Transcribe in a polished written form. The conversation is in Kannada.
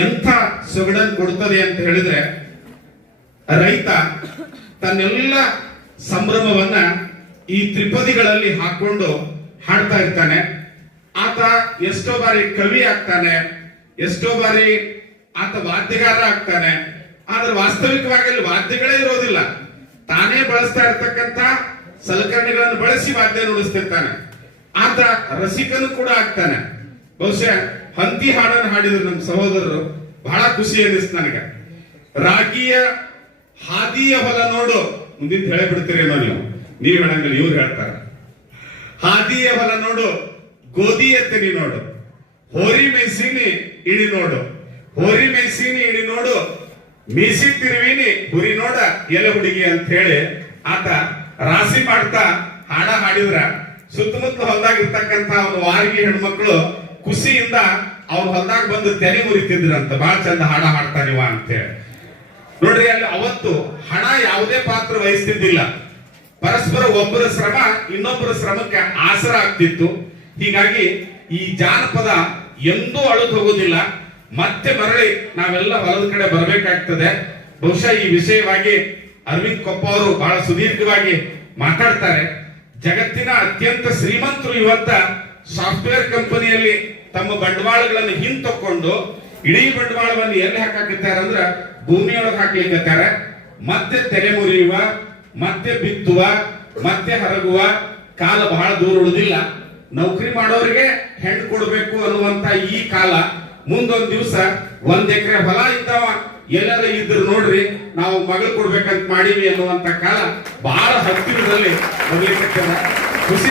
ಎಂಥ ಸೊಗಡನ್ನು ಕೊಡುತ್ತದೆ ಅಂತ ಹೇಳಿದ್ರೆ, ರೈತ ತನ್ನೆಲ್ಲ ಸಂಭ್ರಮವನ್ನ ಈ ತ್ರಿಪದಿಗಳಲ್ಲಿ ಹಾಕೊಂಡು ಹಾಡ್ತಾ ಇರ್ತಾನೆ. ಆತ ಎಷ್ಟೋ ಬಾರಿ ಕವಿ ಆಗ್ತಾನೆ, ಎಷ್ಟೋ ಬಾರಿ ಆತ ವಾದ್ಯಗಾರ ಆಗ್ತಾನೆ. ಆದ್ರೆ ವಾಸ್ತವಿಕವಾಗಿ ಅಲ್ಲಿ ವಾದ್ಯಗಳೇ ಇರೋದಿಲ್ಲ, ತಾನೇ ಬಳಸ್ತಾ ಇರ್ತಕ್ಕಂಥ ಸಲಕರಣೆಗಳನ್ನು ಬಳಸಿ ವಾದ್ಯ ನುಡಿಸ್ತಿರ್ತಾನೆ. ಆತ ರಸಿಕನು ಕೂಡ ಆಗ್ತಾನೆ. ಬಹುಶಃ ಹಂತಿ ಹಾಡನ್ನು ಹಾಡಿದ್ರು ನಮ್ಮ ಸಹೋದರರು, ಬಹಳ ಖುಷಿ ಅನ್ನಿಸ್ತು ನನಗೆ. ರಾಗಿಯ ಹಾದಿಯ ಹೊಲ ನೋಡು, ಮುಂದಿನ ಹೇಳಿಬಿಡ್ತೀರೇನೋ ನೀವು ಹೇಳಂಗಿಲ್ಲ, ಇವ್ರು ಹೇಳ್ತಾರೆ. ಹಾದಿಯ ಹೊಲ ನೋಡು, ಗೋಧಿ ಎತ್ತನಿ ನೋಡು, ಹೋರಿ ಮೇಯ್ಸಿನಿ ಇಳಿ ನೋಡು, ಹೋರಿ ಮೇಯ್ಸಿನಿ ಇಳಿ ನೋಡು, ಮೀಸಿ ತಿರುವಿನಿ ಹುರಿ ನೋಡ ಎಲೆ ಹುಡುಗಿ ಅಂತ ಹೇಳಿ ಆತ ರಾಶಿ ಮಾಡ್ತಾ ಹಾಡ ಹಾಡಿದ್ರ ಸುತ್ತಮುತ್ತ ಹೊಲದಾಗಿರ್ತಕ್ಕಂಥ ಅವನ ವಾರಿಗೆ ಹೆಣ್ಮಕ್ಳು ಖುಷಿಯಿಂದ ಅವ್ರ ಹೊಲದಾಗ ಬಂದು ತೆನೆ ಮುರಿತಿದ್ರಂತ. ಬಹಳ ಚಂದ ಹಾಡ ಹಾಡ್ತಾನಿವ ಅಂತ ಹೇಳಿ. ನೋಡ್ರಿ, ಅಲ್ಲಿ ಅವತ್ತು ಹಣ ಯಾವುದೇ ಪಾತ್ರ ವಹಿಸ್ತಿದ್ದಿಲ್ಲ. ಪರಸ್ಪರ ಒಬ್ಬರ ಶ್ರಮ ಇನ್ನೊಬ್ಬರ ಶ್ರಮಕ್ಕೆ ಆಸರ ಆಗ್ತಿತ್ತು. ಹೀಗಾಗಿ ಈ ಜಾನಪದ ಎಂದೂ ಅಳುದು ಹೋಗುದಿಲ್ಲ. ಮತ್ತೆ ಮರಳಿ ನಾವೆಲ್ಲ ಹೊಲದ ಕಡೆ ಬರಬೇಕಾಗ್ತದೆ. ಬಹುಶಃ ಈ ವಿಷಯವಾಗಿ ಅರವಿಂದ್ ಕೊಪ್ಪ ಅವರು ಬಹಳ ಸುದೀರ್ಘವಾಗಿ ಮಾತಾಡ್ತಾರೆ. ಜಗತ್ತಿನ ಅತ್ಯಂತ ಶ್ರೀಮಂತರು ಇವತ್ತ ಸಾಫ್ಟ್ವೇರ್ ಕಂಪನಿಯಲ್ಲಿ ತಮ್ಮ ಬಂಡವಾಳಗಳನ್ನು ಹಿಂತಕೊಂಡು ಇಡೀ ಬಂಡವಾಳವನ್ನು ಎಲ್ಲಿ ಹಾಕಾಕಿದ್ದಾರೆ ಅಂದ್ರೆ ಭೂಮಿಯೊಳಗೆ ಹಾಕ್ಲಿಕ್ಕತ್ತಾರೆ. ಮತ್ತೆ ತೆರೆ ಮುರಿಯುವ, ಮತ್ತೆ ಬಿತ್ತುವ, ಮತ್ತೆ ಹರಗುವ ಕಾಲ ಬಹಳ ದೂರ ಉಳಿದಿಲ್ಲ. ನೌಕರಿ ಮಾಡೋರಿಗೆ ಹೆಣ್ಣು ಕೊಡಬೇಕು ಅನ್ನುವಂತ ಈ ಕಾಲ ಮುಂದೊಂದ್ ದಿವಸ 1 ಎಕರೆ ಹೊಲ ಇದ್ದಾವ ಎಲ್ಲರ ಇದ್ರು ನೋಡ್ರಿ ನಾವು ಮಗಳು ಕೊಡ್ಬೇಕಂತ ಮಾಡೀವಿ ಅನ್ನುವಂತ ಕಾಲ ಬಹಳ ಹತ್ತಿರದಲ್ಲಿ ಬರ್ಲಿಕ್ಕೆ